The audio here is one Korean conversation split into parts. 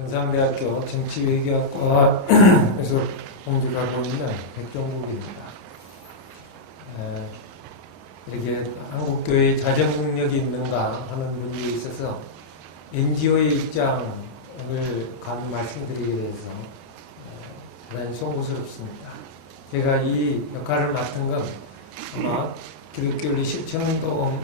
경상대학교 정치외교학과에서 공직하고 있는 백종국입니다. 이렇게 한국교회의 자정 능력이 있는가 하는 문제에 있어서 NGO의 입장을 감히 말씀드리게 돼서 대단히 송구스럽습니다. 제가 이 역할을 맡은 건 아마 기독교윤리 실천운동의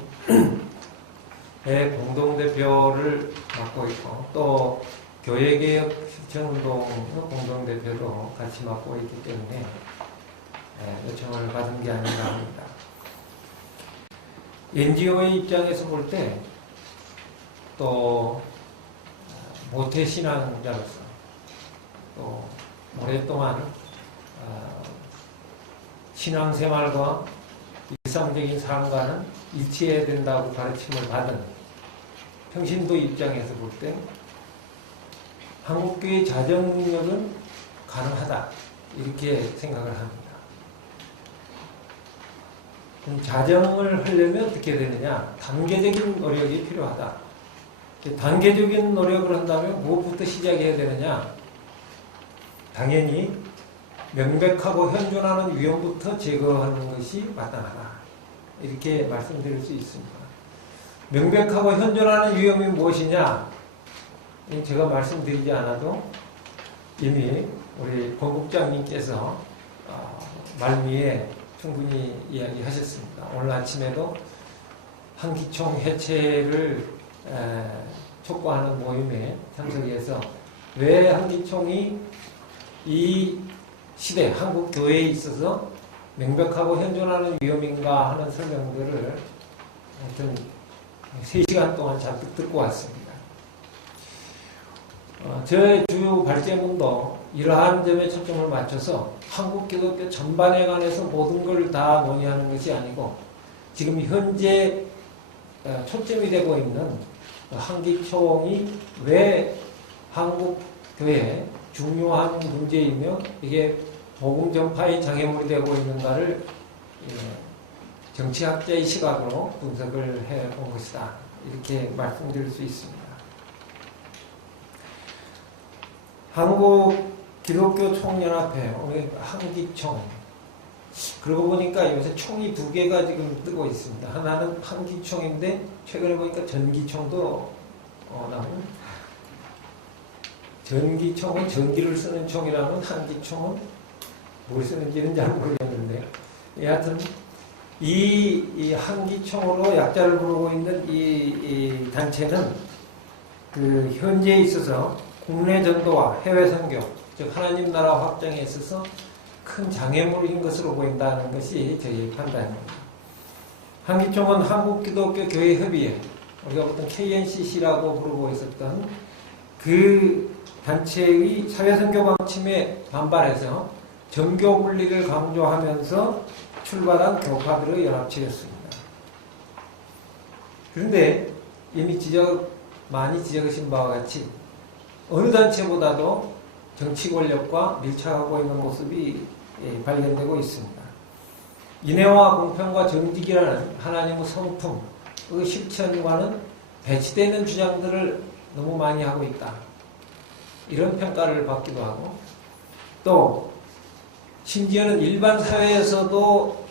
공동대표를 맡고 있고 또 교회개혁 실천운동 공동대표도 같이 맡고 있기 때문에 요청을 받은 게 아닌가 합니다. NGO의 입장에서 볼 때 또 모태신앙자로서 또 오랫동안 신앙생활과 일상적인 삶과는 일치해야 된다고 가르침을 받은 평신도 입장에서 볼 때 한국교회의 자정 능력은 가능하다 이렇게 생각을 합니다. 그럼 자정을 하려면 어떻게 되느냐? 단계적인 노력이 필요하다. 단계적인 노력을 한다면 무엇부터 시작해야 되느냐? 당연히 명백하고 현존하는 위험부터 제거하는 것이 마땅하다. 이렇게 말씀드릴 수 있습니다. 명백하고 현존하는 위험이 무엇이냐? 제가 말씀드리지 않아도 이미 우리 권 국장님께서 말미에 충분히 이야기하셨습니다. 오늘 아침에도 한기총 해체를 촉구하는 모임에 참석해서 왜 한기총이 이 시대 한국 교회에 있어서 명백하고 현존하는 위험인가 하는 설명들을 하여튼 3시간 동안 잔뜩 듣고 왔습니다. 저의 주요 발제문도 이러한 점에 초점을 맞춰서 한국 기독교 전반에 관해서 모든 걸 다 논의하는 것이 아니고 지금 현재 초점이 되고 있는 한기총이 왜 한국 교회에 중요한 문제이며 이게 복음 전파의 장애물이 되고 있는가를 정치학자의 시각으로 분석을 해본 것이다. 이렇게 말씀드릴 수 있습니다. 한국 기독교 총연합회, 우리 한기총. 그러고 보니까 요새 총이 2개가 지금 뜨고 있습니다. 하나는 한기총인데 최근에 보니까 전기총도 나오는. 전기총은 전기를 쓰는 총이라면 한기총은 뭘 쓰는지는 잘 모르겠는데 여하튼 이 한기총으로 약자를 부르고 있는 이 단체는 그 현재에 있어서 국내 전도와 해외 선교, 즉 하나님 나라 확장에 있어서 큰 장애물인 것으로 보인다는 것이 저희 판단입니다. 한기총은 한국기독교교회협의회, 우리가 보통 KNCC라고 부르고 있었던 그 단체의 사회선교 방침에 반발해서 정교 분리를 강조하면서 출발한 교파들의 연합체였습니다. 그런데 이미 많이 지적하신 바와 같이 어느 단체보다도 정치 권력과 밀착하고 있는 모습이 발견되고 있습니다. 인애와 공평과 정직이라는 하나님의 성품의 실천과는 배치되는 주장들을 너무 많이 하고 있다. 이런 평가를 받기도 하고 또 심지어는 일반 사회에서도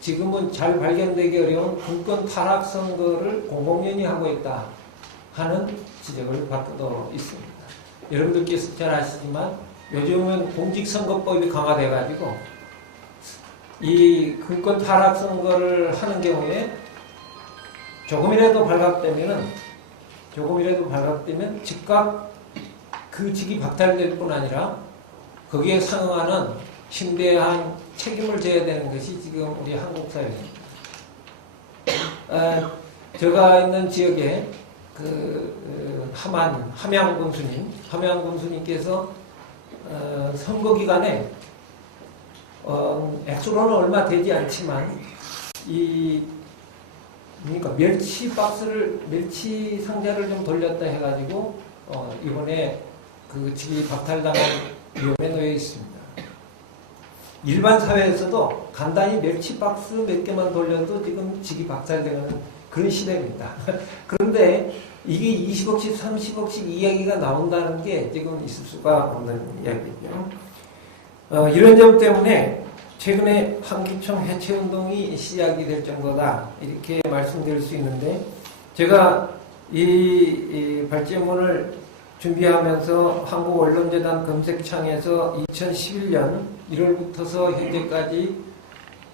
지금은 잘 발견되기 어려운 분권 타락 선거를 공공연히 하고 있다 하는 지적을 받고도 있습니다. 여러분들께서 잘 아시지만 요즘은 공직선거법이 강화돼가지고 이 분권 타락 선거를 하는 경우에 조금이라도 발각되면 즉각 그 직이 박탈될 뿐 아니라 거기에 상응하는 심대한 책임을 져야 되는 것이 지금 우리 한국 사회입니다. 제가 있는 지역에 함양 군수님께서 선거 기간에 액수로는 얼마 되지 않지만 멸치 상자를 좀 돌렸다 해가지고 이번에 그 직이 박탈당한 위험에 놓여 있습니다. 일반 사회에서도 간단히 멸치 박스 몇 개만 돌려도 지금 직이 박살되는 그런 시대입니다. 그런데 이게 20억씩, 30억씩 이야기가 나온다는 게 지금 있을 수가 없는 이야기죠. 이런 점 때문에 최근에 한기총 해체 운동이 시작이 될 정도다 이렇게 말씀드릴 수 있는데, 제가 이 발제문을 준비하면서 한국언론재단 검색창에서 2011년 1월부터서 현재까지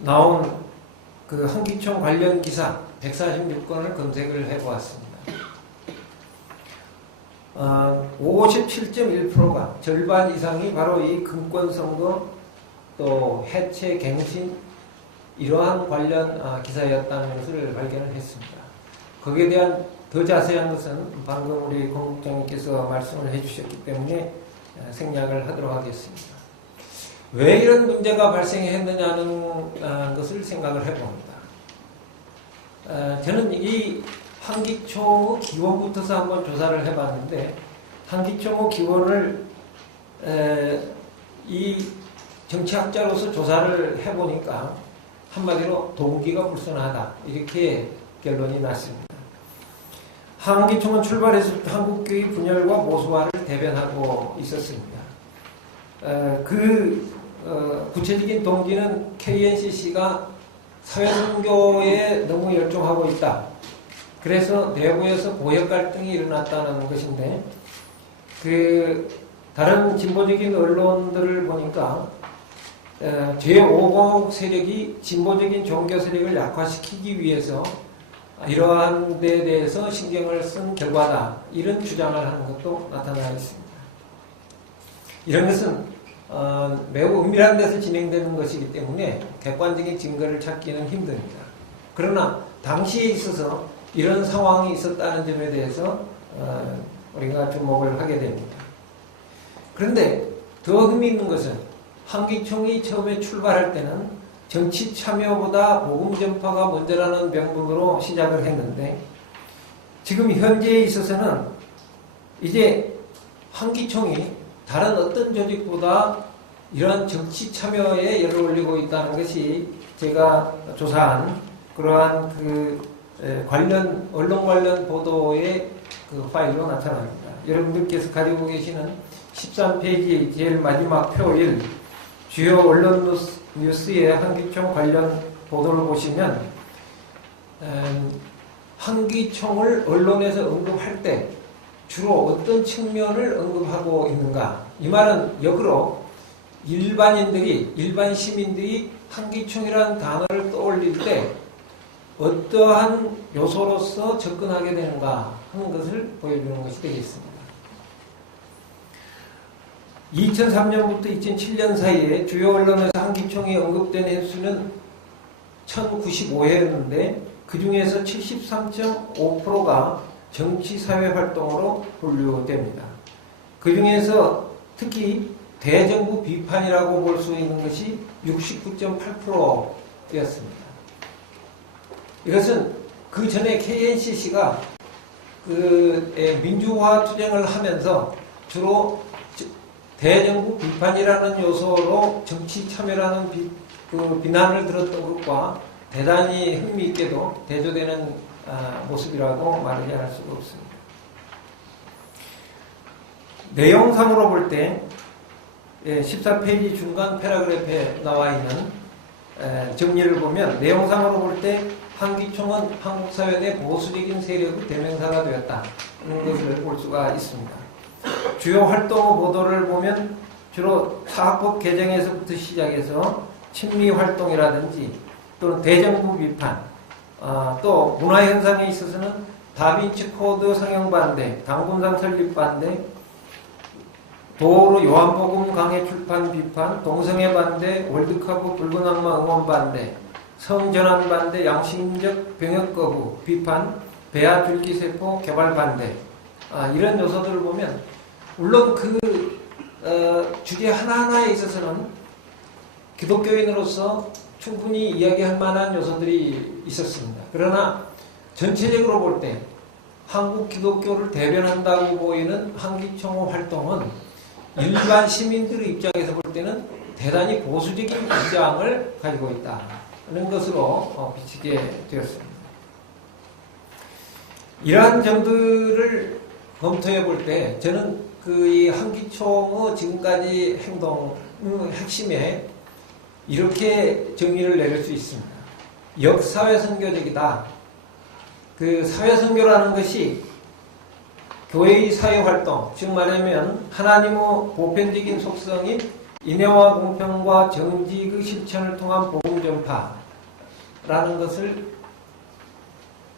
나온 그 한기총 관련 기사 146건을 검색을 해보았습니다. 57.1%가 절반 이상이 바로 이 금권선거 또 해체 갱신 이러한 관련 기사였다는 것을 발견을 했습니다. 거기에 대한 더 자세한 것은 방금 우리 공국장님께서 말씀을 해주셨기 때문에 생략을 하도록 하겠습니다. 왜 이런 문제가 발생했느냐는 것을 생각을 해봅니다. 저는 이 한기총의 기원부터서 한번 조사를 해봤는데, 한기총의 기원을 이 정치학자로서 조사를 해보니까 한마디로 동기가 불순하다 이렇게 결론이 났습니다. 한기총은 출발해서 한국교의 분열과 모수화를 대변하고 있었습니다. 구체적인 동기는 KNCC가 사회선교에 너무 열중하고 있다. 그래서 내부에서 보역 갈등이 일어났다는 것인데, 다른 진보적인 언론들을 보니까 제5공화국 세력이 진보적인 종교 세력을 약화시키기 위해서 이러한 데에 대해서 신경을 쓴 결과다, 이런 주장을 하는 것도 나타나 있습니다. 이런 것은 매우 은밀한 데서 진행되는 것이기 때문에 객관적인 증거를 찾기는 힘듭니다. 그러나 당시에 있어서 이런 상황이 있었다는 점에 대해서 우리가 주목을 하게 됩니다. 그런데 더 흥미있는 것은 한기총이 처음에 출발할 때는 정치 참여보다 복음 전파가 먼저라는 명분으로 시작을 했는데, 지금 현재에 있어서는 이제 한기총이 다른 어떤 조직보다 이러한 정치 참여에 열을 올리고 있다는 것이 제가 조사한 그러한 언론 관련 보도의 파일로 나타납니다. 여러분들께서 가지고 계시는 13페이지 제일 마지막 표 1, 주요 언론 뉴스의 한기총 관련 보도를 보시면 한기총을 언론에서 언급할 때 주로 어떤 측면을 언급하고 있는가? 이 말은 역으로 일반 시민들이 한기총이라는 단어를 떠올릴 때 어떠한 요소로서 접근하게 되는가 하는 것을 보여주는 것이 되겠습니다. 2003년부터 2007년 사이에 주요 언론에서 한기총이 언급된 횟수는 1095회였는데 그 중에서 73.5%가 정치사회활동으로 분류됩니다. 그 중에서 특히 대정부 비판이라고 볼 수 있는 것이 69.8%였습니다. 이것은 그 전에 KNCC가 민주화 투쟁을 하면서 주로 대정부 비판이라는 요소로 정치 참여라는 비난을 들었던 것과 대단히 흥미있게도 대조되는 모습이라고 말을 할 수가 없습니다. 내용상으로 볼 때 14페이지 중간 패러그래프에 나와 있는 정리를 보면, 내용상으로 볼 때 한기총은 한국 사회 내 보수적인 세력의 대명사가 되었다는 것을 볼 수가 있습니다. 주요 활동 보도를 보면 주로 사학법 개정에서부터 시작해서 친미 활동이라든지 또는 대정부 비판, 또 문화현상에 있어서는 다빈치 코드 상영 반대, 당군상 설립 반대, 도로 요한복음 강해 출판 비판, 동성애 반대, 월드컵 붉은 악마 응원 반대, 성전환 반대, 양심적 병역 거부 비판, 배아 줄기세포 개발 반대, 이런 요소들을 보면 물론 주제 하나하나에 있어서는 기독교인으로서 충분히 이야기할 만한 요소들이 있었습니다. 그러나 전체적으로 볼 때 한국 기독교를 대변한다고 보이는 한기총의 활동은 일반 시민들의 입장에서 볼 때는 대단히 보수적인 입장을 가지고 있다는 것으로 비치게 되었습니다. 이러한 점들을 검토해 볼 때 저는 이 한기총의 지금까지 행동 핵심에 이렇게 정의를 내릴 수 있습니다. 역사회선교적이다. 그 사회선교라는 것이 교회의 사회활동, 즉 말하면 하나님의 보편적인 속성인 인애와 공평과 정직의 실천을 통한 복음 전파라는 것을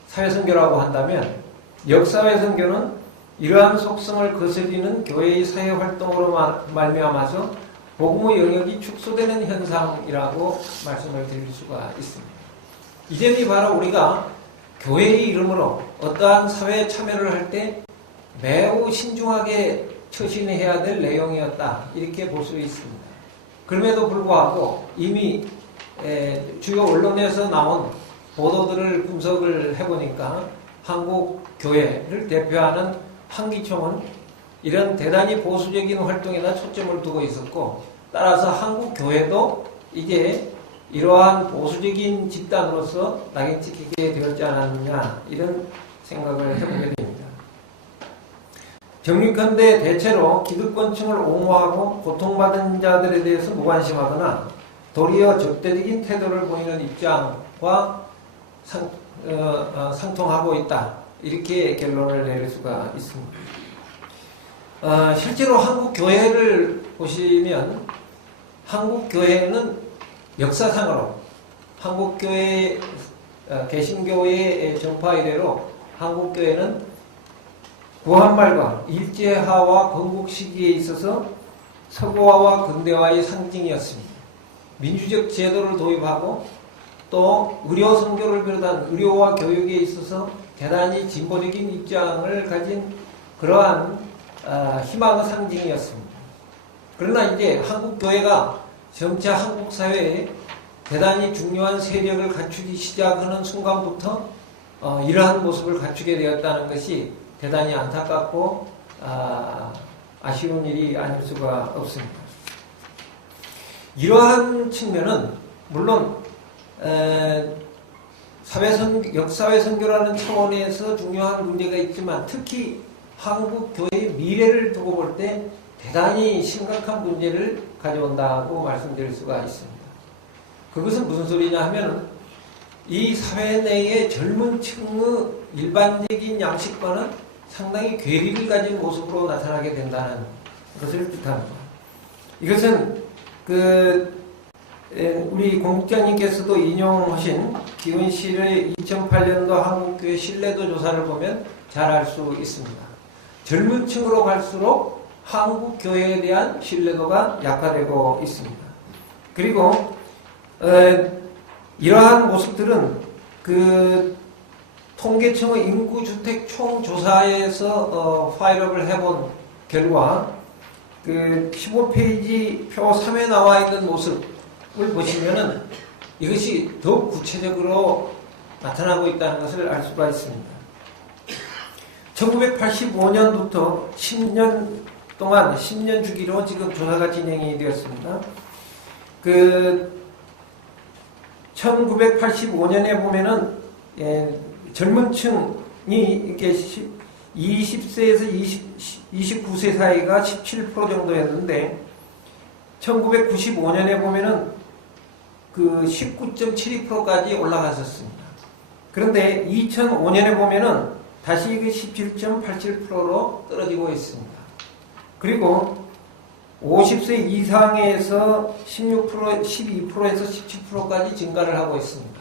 사회선교라고 한다면, 역사회선교는 이러한 속성을 거스리는 교회의 사회활동으로 말미암아서 복음의 영역이 축소되는 현상이라고 말씀을 드릴 수가 있습니다. 이 점이 바로 우리가 교회의 이름으로 어떠한 사회에 참여를 할 때 매우 신중하게 처신해야 될 내용이었다, 이렇게 볼 수 있습니다. 그럼에도 불구하고 이미 주요 언론에서 나온 보도들을 분석을 해보니까 한국 교회를 대표하는 한기총은 이런 대단히 보수적인 활동에다 초점을 두고 있었고, 따라서 한국 교회도 이제 이러한 보수적인 집단으로서 낙인 찍히게 되었지 않았느냐, 이런 생각을 해보게 됩니다. 정육한데 대체로 기득권층을 옹호하고 고통받은 자들에 대해서 무관심하거나 도리어 적대적인 태도를 보이는 입장과 상통하고 있다, 이렇게 결론을 내릴 수가 있습니다. 실제로 한국 교회를 보시면 한국 교회는 역사상으로 한국 교회 개신교의 전파 이래로 한국 교회는 구한말과 일제하와 건국 시기에 있어서 서구화와 근대화의 상징이었습니다. 민주적 제도를 도입하고 또 의료 선교를 비롯한 의료와 교육에 있어서 대단히 진보적인 입장을 가진 그러한 희망의 상징이었습니다. 그러나 이제 한국 교회가 점차 한국 사회에 대단히 중요한 세력을 갖추기 시작하는 순간부터 이러한 모습을 갖추게 되었다는 것이 대단히 안타깝고 아쉬운 일이 아닐 수가 없습니다. 이러한 측면은 물론 역사회 선교라는 차원에서 중요한 문제가 있지만, 특히 한국 교회의 미래를 두고 볼 때 대단히 심각한 문제를 가져온다고 말씀드릴 수가 있습니다. 그것은 무슨 소리냐 하면, 이 사회 내의 젊은 층의 일반적인 양식과는 상당히 괴리를 가진 모습으로 나타나게 된다는 것을 뜻합니다. 이것은 우리 공국장님께서도 인용하신 기훈실의 2008년도 한국교회 신뢰도 조사를 보면 잘 알 수 있습니다. 젊은 층으로 갈수록 한국교회에 대한 신뢰도가 약화되고 있습니다. 그리고 이러한 모습들은 통계청의 인구주택 총조사에서 파일업을 해본 결과 15페이지 표 3에 나와 있는 모습을 보시면은 이것이 더욱 구체적으로 나타나고 있다는 것을 알 수가 있습니다. 1985년부터 10년 동안 10년 주기로 지금 조사가 진행이 되었습니다. 1985년에 보면은 젊은 층이 이렇게 20세에서 29세 사이가 17% 정도였는데 1995년에 보면은 19.72%까지 올라갔었습니다. 그런데 2005년에 보면은 다시 17.87%로 떨어지고 있습니다. 그리고 50세 이상에서 16%, 12%에서 17%까지 증가를 하고 있습니다.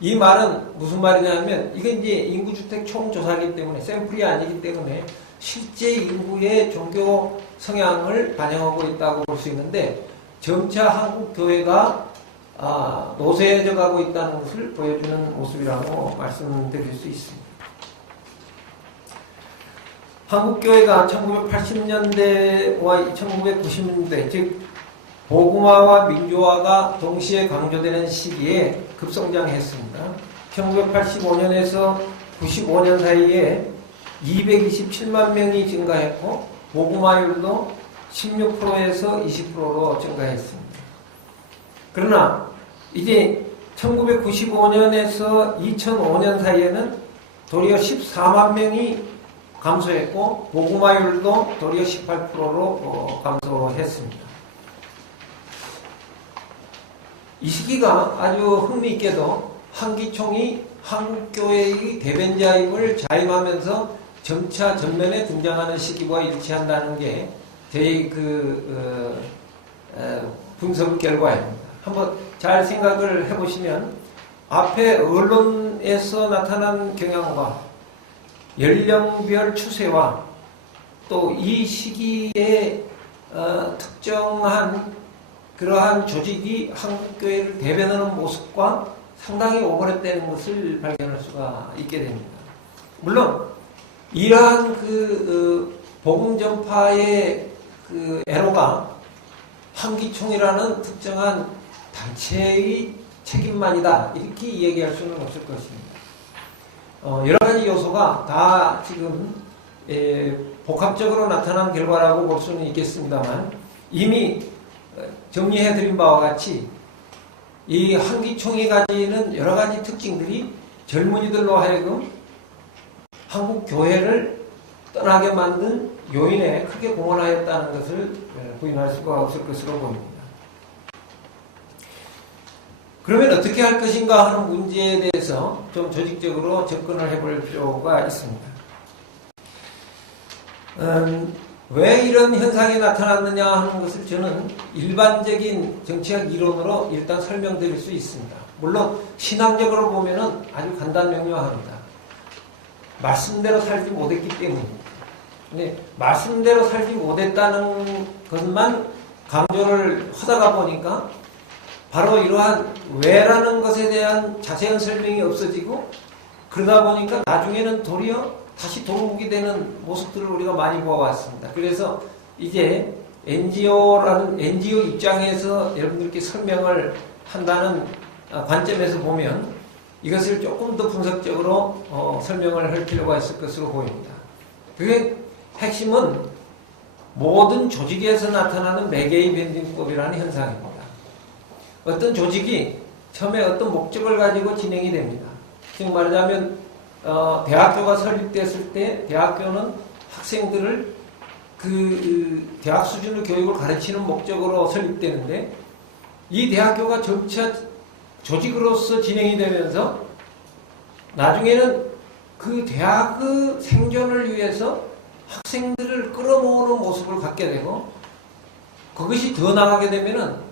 이 말은 무슨 말이냐면, 이건 이제 인구주택 총조사이기 때문에, 샘플이 아니기 때문에 실제 인구의 종교 성향을 반영하고 있다고 볼 수 있는데, 점차 한국 교회가 노쇠해져 가고 있다는 것을 보여주는 모습이라고 말씀드릴 수 있습니다. 한국교회가 1980년대와 1990년대, 즉 복음화와 민주화가 동시에 강조되는 시기에 급성장했습니다. 1985년에서 95년 사이에 227만 명이 증가했고 복음화율도 16%에서 20%로 증가했습니다. 그러나 이제 1995년에서 2005년 사이에는 도리어 14만 명이 감소했고 보고마율도 도리어 18%로 감소했습니다. 이 시기가 아주 흥미있게도 한기총이 한국교회의 대변자임을 자임하면서 점차 전면에 등장하는 시기와 일치한다는 게 제 분석 결과입니다. 한번 잘 생각을 해보시면 앞에 언론에서 나타난 경향과 연령별 추세와 또 이 시기에 특정한 그러한 조직이 한국교회를 대변하는 모습과 상당히 오버랩되는 것을 발견할 수가 있게 됩니다. 물론 이러한 복음 전파의 애로가 한기총이라는 특정한 단체의 책임만이다 이렇게 얘기할 수는 없을 것입니다. 여러 가지 요소가 다 지금 복합적으로 나타난 결과라고 볼 수는 있겠습니다만 이미 정리해드린 바와 같이 이 한기총이 가지는 여러 가지 특징들이 젊은이들로 하여금 한국 교회를 떠나게 만든 요인에 크게 공헌하였다는 것을 부인할 수가 없을 것으로 보입니다. 그러면 어떻게 할 것인가 하는 문제에 대해서 좀 조직적으로 접근을 해볼 필요가 있습니다. 왜 이런 현상이 나타났느냐 하는 것을 저는 일반적인 정치학 이론으로 일단 설명드릴 수 있습니다. 물론 신앙적으로 보면은 아주 간단명료합니다. 말씀대로 살지 못했기 때문입니다. 근데 말씀대로 살지 못했다는 것만 강조를 하다가 보니까 바로 이러한 왜라는 것에 대한 자세한 설명이 없어지고 그러다 보니까 나중에는 도리어 다시 돌아오게 되는 모습들을 우리가 많이 보아왔습니다. 그래서 이제 NGO 입장에서 여러분들께 설명을 한다는 관점에서 보면 이것을 조금 더 분석적으로 설명을 할 필요가 있을 것으로 보입니다. 그게 핵심은 모든 조직에서 나타나는 매개의 변증법이라는 현상입니다. 어떤 조직이 처음에 어떤 목적을 가지고 진행이 됩니다. 즉 말하자면 대학교가 설립됐을 때 대학교는 학생들을 대학 수준의 교육을 가르치는 목적으로 설립되는데 이 대학교가 점차 조직으로서 진행이 되면서 나중에는 그 대학의 생존을 위해서 학생들을 끌어모으는 모습을 갖게 되고 그것이 더 나가게 되면은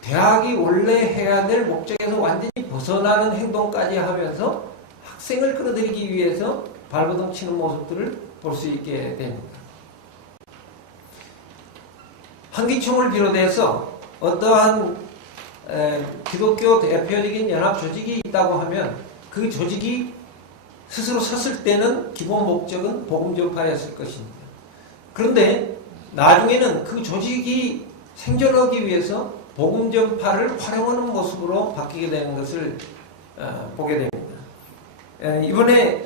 대학이 원래 해야 될 목적에서 완전히 벗어나는 행동까지 하면서 학생을 끌어들이기 위해서 발버둥 치는 모습들을 볼 수 있게 됩니다. 한기총을 비롯해서 어떠한 기독교 대표적인 연합 조직이 있다고 하면 그 조직이 스스로 섰을 때는 기본 목적은 복음 전파였을 것입니다. 그런데 나중에는 그 조직이 생존하기 위해서 복음 전파를 활용하는 모습으로 바뀌게 되는 것을 보게 됩니다. 이번에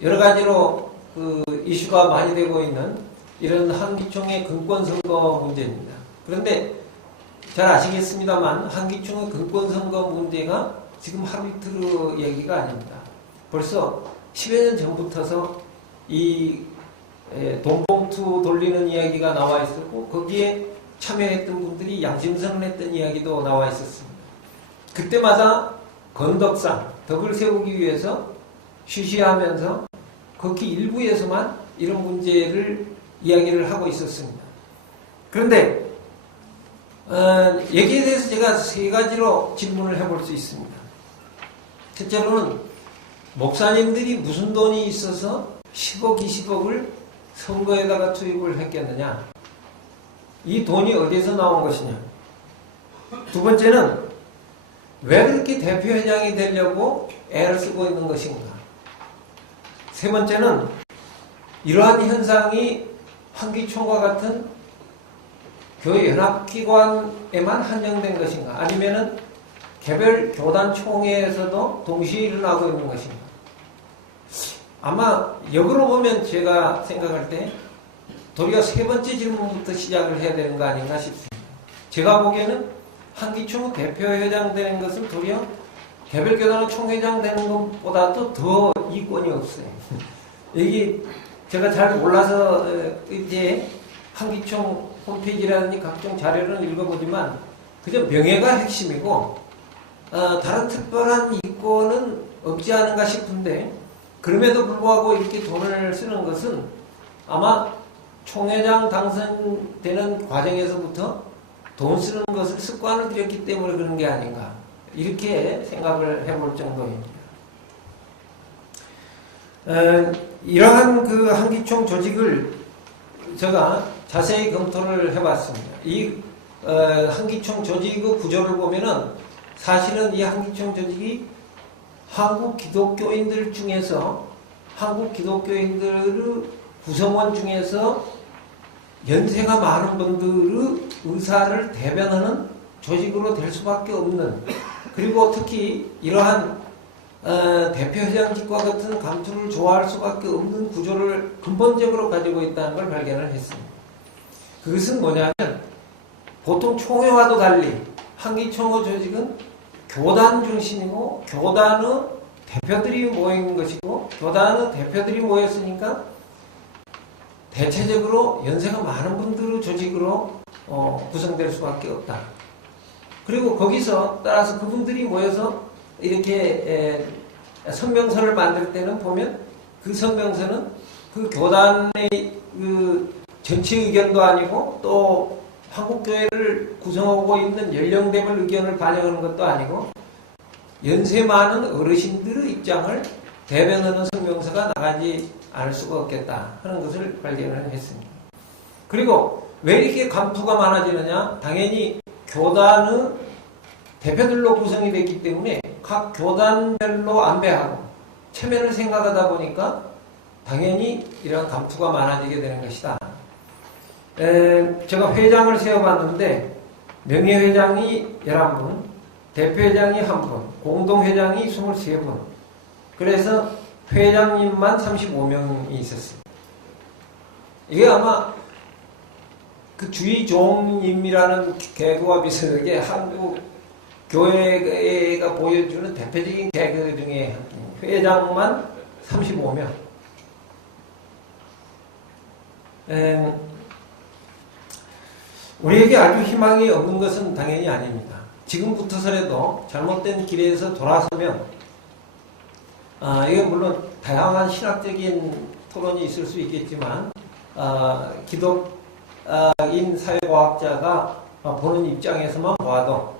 여러 가지로 이슈가 많이 되고 있는 이런 한기총의 근권선거 문제입니다. 그런데 잘 아시겠습니다만 한기총의 근권선거 문제가 지금 하루 이틀의 얘기가 아닙니다. 벌써 10여 년 전부터서 이 돈봉투 돌리는 이야기가 나와 있었고 거기에 참여했던 분들이 양심선언했던 이야기도 나와 있었습니다. 그때마다 건덕상 덕을 세우기 위해서 쉬쉬하면서 거기 일부에서만 이런 문제를 이야기를 하고 있었습니다. 그런데 여기에 대해서 제가 세 가지로 질문을 해볼 수 있습니다. 첫째로는 목사님들이 무슨 돈이 있어서 10억, 20억을 선거에다가 투입을 했겠느냐? 이 돈이 어디서 나온 것이냐? 두 번째는 왜 그렇게 대표회장이 되려고 애를 쓰고 있는 것인가? 세 번째는 이러한 현상이 한기총과 같은 교회 연합기관에만 한정된 것인가? 아니면은 개별 교단 총회에서도 동시에 일어나고 있는 것인가? 아마 역으로 보면 제가 생각할 때 도리어 세 번째 질문부터 시작을 해야 되는 거 아닌가 싶습니다. 제가 보기에는 한기총 대표회장 되는 것은 도리어 개별교단은 총회장 되는 것보다도 더 이권이 없어요. 여기 제가 잘 몰라서 이제 한기총 홈페이지라든지 각종 자료를 읽어보지만 그저 명예가 핵심이고 다른 특별한 이권은 없지 않은가 싶은데 그럼에도 불구하고 이렇게 돈을 쓰는 것은 아마 총회장 당선되는 과정에서부터 돈 쓰는 것을 습관을 들였기 때문에 그런 게 아닌가 이렇게 생각을 해볼 정도입니다. 이러한 그 한기총 조직을 제가 자세히 검토를 해봤습니다. 이 한기총 조직의 구조를 보면은 사실은 이 한기총 조직이 한국 기독교인들 중에서 한국 기독교인들의 구성원 중에서 연세가 많은 분들의 의사를 대변하는 조직으로 될 수밖에 없는 그리고 특히 이러한 대표회장직과 같은 감투를 좋아할 수밖에 없는 구조를 근본적으로 가지고 있다는 걸 발견을 했습니다. 그것은 뭐냐면 보통 총회와도 달리 한기총의 조직은 교단 중심이고 교단의 대표들이 모인 것이고 교단의 대표들이 모였으니까 대체적으로 연세가 많은 분들의 조직으로 구성될 수밖에 없다. 그리고 거기서 따라서 그분들이 모여서 이렇게 성명서를 만들 때는 보면 그 성명서는 그 교단의 그 정치 의견도 아니고 또 한국교회를 구성하고 있는 연령대별 의견을 반영하는 것도 아니고 연세 많은 어르신들의 입장을 대변하는 성명서가 나가지 않을 수가 없겠다 하는 것을 발견을 했습니다. 그리고 왜 이렇게 감투가 많아지느냐? 당연히 교단의 대표들로 구성이 됐기 때문에 각 교단별로 안배하고 체면을 생각하다 보니까 당연히 이런 감투가 많아지게 되는 것이다. 제가 회장을 세워봤는데 명예회장이 11분, 대표회장이 1분, 공동회장이 23분 그래서 회장님만 35명이 있었습니다. 이게 아마 그 주의종임이라는 개그와 비슷하게 한국 교회가 보여주는 대표적인 개그 중에 회장만 35명. 우리에게 아주 희망이 없는 것은 당연히 아닙니다. 지금부터서라도 잘못된 길에서 돌아서면 이게 물론 다양한 신학적인 토론이 있을 수 있겠지만 기독인 사회과학자가 보는 입장에서만 봐도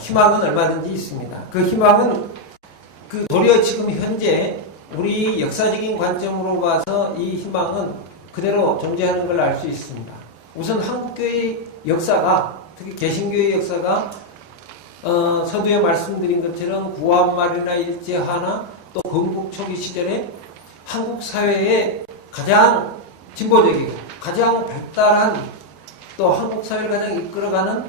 희망은 얼마든지 있습니다. 그 희망은 도리어 지금 현재 우리 역사적인 관점으로 봐서 이 희망은 그대로 존재하는 걸 알 수 있습니다. 우선 한국교회의 역사가 특히 개신교의 역사가 서두에 말씀드린 것처럼 구한말이나 일제하나 또 건국 초기 시절에 한국 사회의 가장 진보적이고 가장 발달한 또 한국 사회를 가장 이끌어가는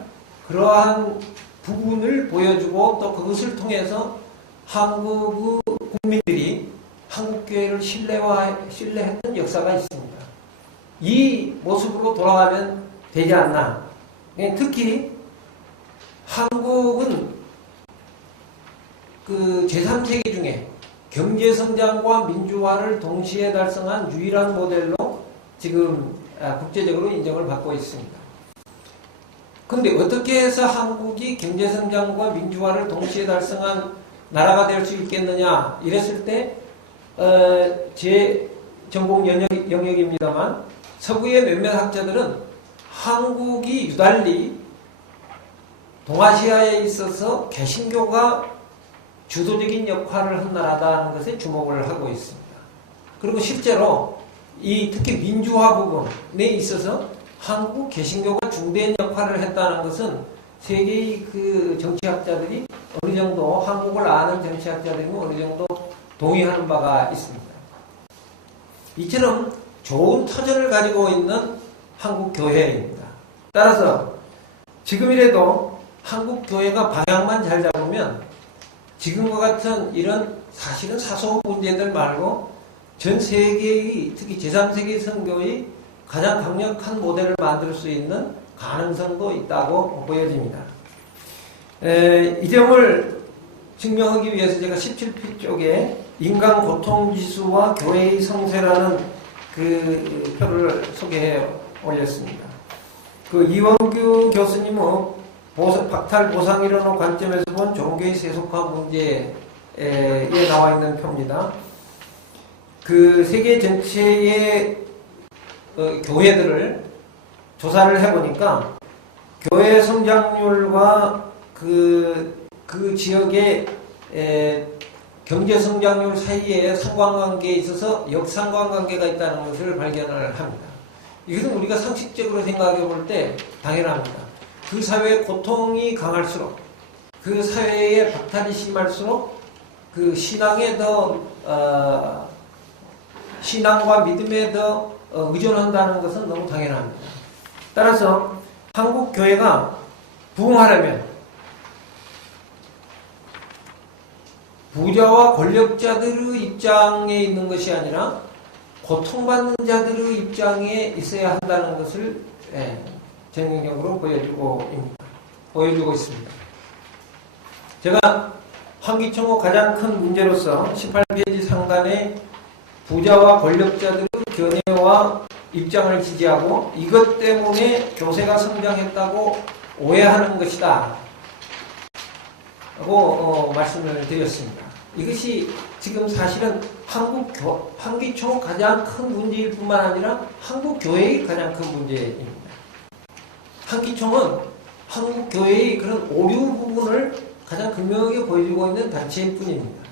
그러한 부분을 보여주고 또 그것을 통해서 한국의 국민들이 한국교회를 신뢰했던 역사가 있습니다. 이 모습으로 돌아가면 되지 않나. 특히 한국은 그 제3세계 중에 경제성장과 민주화를 동시에 달성한 유일한 모델로 지금 국제적으로 인정을 받고 있습니다. 그런데 어떻게 해서 한국이 경제성장과 민주화를 동시에 달성한 나라가 될 수 있겠느냐 이랬을 때 제 전공 영역입니다만 서구의 몇몇 학자들은 한국이 유달리 동아시아에 있어서 개신교가 주도적인 역할을 한 나라다는 것에 주목을 하고 있습니다. 그리고 실제로 특히 민주화 부분에 있어서 한국 개신교가 중대한 역할을 했다는 것은 세계의 그 정치학자들이 어느 정도 한국을 아는 정치학자들이 어느 정도 동의하는 바가 있습니다. 이처럼 좋은 터전을 가지고 있는 한국 교회입니다. 따라서 지금이라도 한국 교회가 방향만 잘 잡으면 지금과 같은 이런 사실은 사소한 문제들 말고 전 세계의 특히 제3세계 선교의 가장 강력한 모델을 만들 수 있는 가능성도 있다고 보여집니다. 이 점을 증명하기 위해서 제가 17피 쪽에 인간 고통 지수와 교회의 성세라는 그 표를 소개해 올렸습니다. 그 이원규 교수님은 박탈 보상 이론의 관점에서 본 종교의 세속화 문제에 나와 있는 표입니다. 그 세계 전체의 교회들을 조사를 해보니까 교회 성장률과 그 지역의 경제 성장률 사이에 상관관계에 있어서 역상관관계가 있다는 것을 발견을 합니다. 이것은 우리가 상식적으로 생각해 볼 때 당연합니다. 그 사회의 고통이 강할수록, 그 사회의 박탈이 심할수록 그 신앙에 더 신앙과 믿음에 더 의존한다는 것은 너무 당연합니다. 따라서 한국 교회가 부흥하려면 부자와 권력자들의 입장에 있는 것이 아니라 고통받는 자들의 입장에 있어야 한다는 것을 전형적으로 보여주고 있습니다. 제가 한기총의 가장 큰 문제로서 18페이지 상단에 부자와 권력자들의 견해와 입장을 지지하고 이것 때문에 교세가 성장했다고 오해하는 것이다 라고 말씀을 드렸습니다. 이것이 지금 사실은 한기총의 가장 큰 문제일 뿐만 아니라 한국교회의 가장 큰 문제입니다. 한기총은 한국교회의 그런 오류 부분을 가장 극명하게 보여주고 있는 단체일 뿐입니다.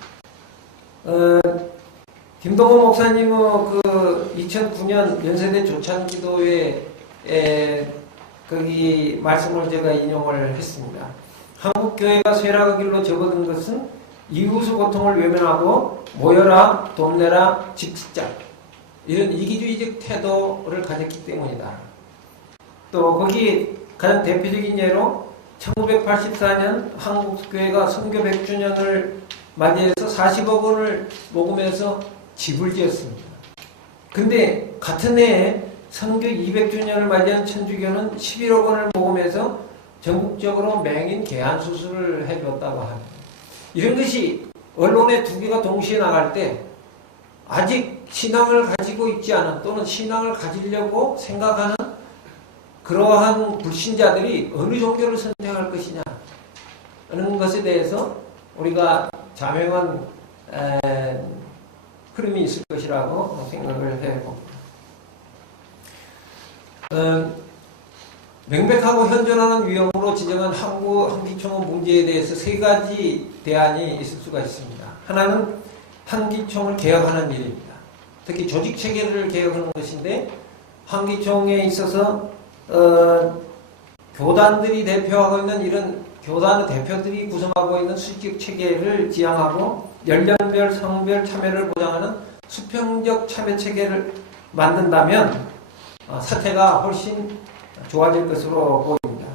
김동호 목사님의 그 2009년 연세대 조찬기도회 거기 말씀을 제가 인용을 했습니다. 한국교회가 쇠락의 길로 접어든 것은 이웃의 고통을 외면하고 모여라, 돈 내라, 집 짓자 이런 이기주의적 태도를 가졌기 때문이다. 또 거기 가장 대표적인 예로 1984년 한국교회가 선교 100주년을 맞이해서 40억 원을 모금해서 집을 지었습니다. 근데 같은 해에 선교 200주년을 맞이한 천주교는 11억 원을 모금해서 전국적으로 맹인 개안 수술을 해줬다고 합니다. 이런 것이 언론의 두 개가 동시에 나갈 때 아직 신앙을 가지고 있지 않은 또는 신앙을 가지려고 생각하는 그러한 불신자들이 어느 종교를 선택할 것이냐 하는 것에 대해서 우리가 자명한 흐름이 있을 것이라고 생각을 해봅니다. 명백하고 현존하는 위험으로 지정한 한기총의 문제에 대해서 세 가지 대안이 있을 수가 있습니다. 하나는 한기총을 개혁하는 일입니다. 특히 조직체계를 개혁하는 것인데 한기총에 있어서 교단들이 대표하고 있는 이런 교단의 대표들이 구성하고 있는 수직적 체계를 지향하고 연령별, 성별 참여를 보장하는 수평적 참여 체계를 만든다면 사태가 훨씬 좋아질 것으로 보입니다.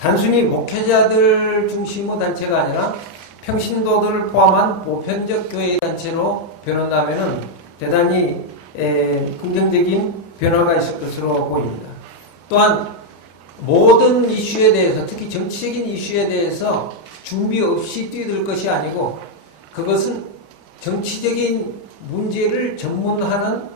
단순히 목회자들 중심의 단체가 아니라 평신도들을 포함한 보편적 교회 단체로 변한다면 대단히 긍정적인 변화가 있을 것으로 보입니다. 또한 모든 이슈에 대해서 특히 정치적인 이슈에 대해서 준비 없이 뛰어들 것이 아니고 그것은 정치적인 문제를 전문하는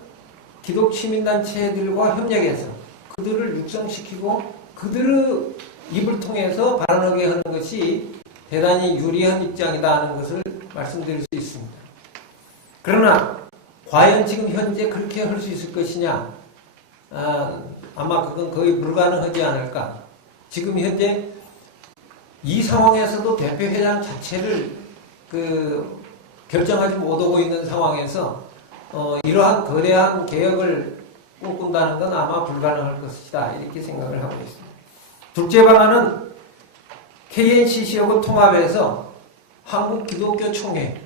기독시민단체들과 협력해서 그들을 육성시키고 그들의 입을 통해서 발언하게 하는 것이 대단히 유리한 입장이다 하는 것을 말씀드릴 수 있습니다. 그러나 과연 지금 현재 그렇게 할 수 있을 것이냐? 아마 그건 거의 불가능하지 않을까. 지금 현재 이 상황에서도 대표회장 자체를 결정하지 못하고 있는 상황에서 이러한 거대한 개혁을 꿈꾼다는 건 아마 불가능할 것이다. 이렇게 생각을 하고 있습니다. 둘째 방안은 KNCC하고 통합해서 한국기독교총회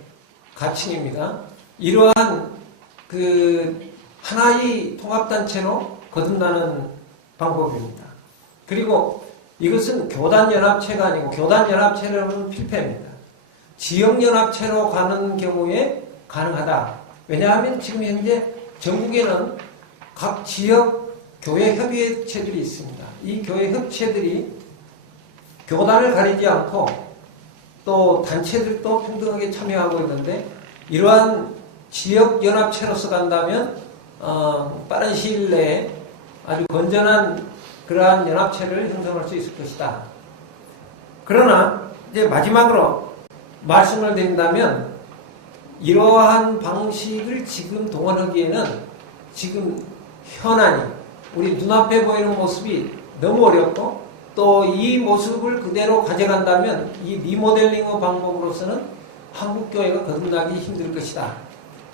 가칭입니다. 이러한 하나의 통합단체로 거듭나는 방법입니다. 그리고 이것은 교단연합체가 아니고 교단연합체로는 필패입니다. 지역연합체로 가는 경우에 가능하다. 왜냐하면 지금 현재 전국에는 각 지역 교회 협의체들이 있습니다. 이 교회 협체들이 교단을 가리지 않고 또 단체들도 평등하게 참여하고 있는데 이러한 지역 연합체로서 간다면 빠른 시일 내에 아주 건전한 그러한 연합체를 형성할 수 있을 것이다. 그러나 이제 마지막으로 말씀을 드린다면 이러한 방식을 지금 동원하기에는 지금 현안이 우리 눈앞에 보이는 모습이 너무 어렵고 또 이 모습을 그대로 가져간다면 이 리모델링의 방법으로서는 한국교회가 거듭나기 힘들 것이다.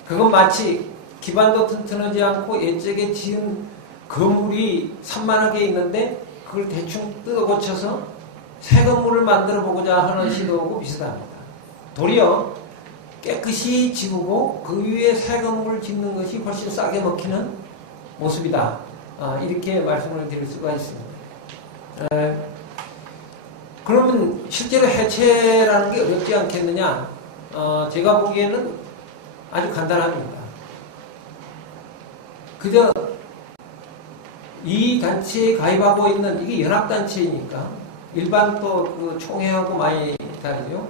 그건 마치 기반도 튼튼하지 않고 옛적에 지은 건물이 산만하게 있는데 그걸 대충 뜯어 고쳐서 새 건물을 만들어 보고자 하는 시도하고 비슷합니다. 도리어 깨끗이 지우고 그 위에 새 건물을 짓는 것이 훨씬 싸게 먹히는 모습이다. 이렇게 말씀을 드릴 수가 있습니다. 그러면 실제로 해체라는 게 어렵지 않겠느냐? 제가 보기에는 아주 간단합니다. 그저 이 단체에 가입하고 있는 이게 연합단체이니까 일반 또 그 총회하고 많이 다르죠.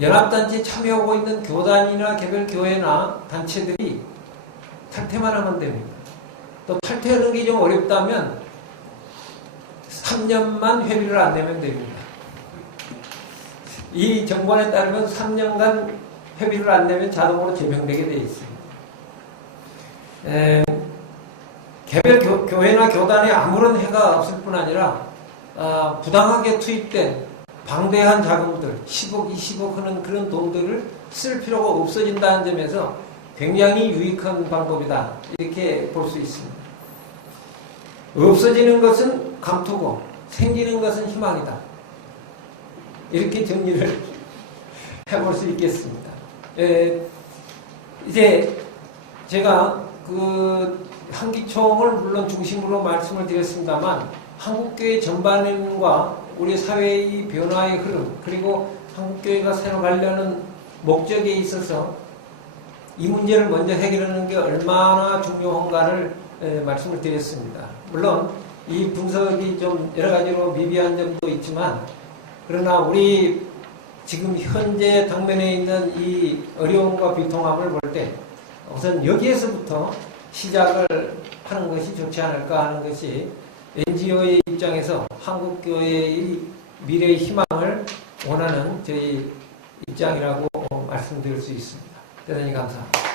연합단체에 참여하고 있는 교단이나 개별 교회나 단체들이 탈퇴만 하면 됩니다. 또 탈퇴하는 게 좀 어렵다면 3년만 회비를 안 내면 됩니다. 이 정권에 따르면 3년간 회비를 안 내면 자동으로 제명되게 되어 있습니다. 개별 교회나 교단에 아무런 해가 없을 뿐 아니라 부당하게 투입된 방대한 자금들 10억, 20억 하는 그런 돈들을 쓸 필요가 없어진다는 점에서 굉장히 유익한 방법이다. 이렇게 볼 수 있습니다. 없어지는 것은 감투고 생기는 것은 희망이다. 이렇게 정리를 해볼 수 있겠습니다. 이제 제가 그 한기총을 물론 중심으로 말씀을 드렸습니다만 한국교회 전반과 우리 사회의 변화의 흐름 그리고 한국교회가 새로 가려는 목적에 있어서 이 문제를 먼저 해결하는 게 얼마나 중요한가를 말씀을 드렸습니다. 물론 이 분석이 좀 여러 가지로 미비한 점도 있지만 그러나 우리 지금 현재 당면에 있는 이 어려움과 비통함을 볼 때 우선 여기에서부터 시작을 하는 것이 좋지 않을까 하는 것이 NGO의 입장에서 한국교회의 미래의 희망을 원하는 저희 입장이라고 말씀드릴 수 있습니다. 대단히 감사합니다.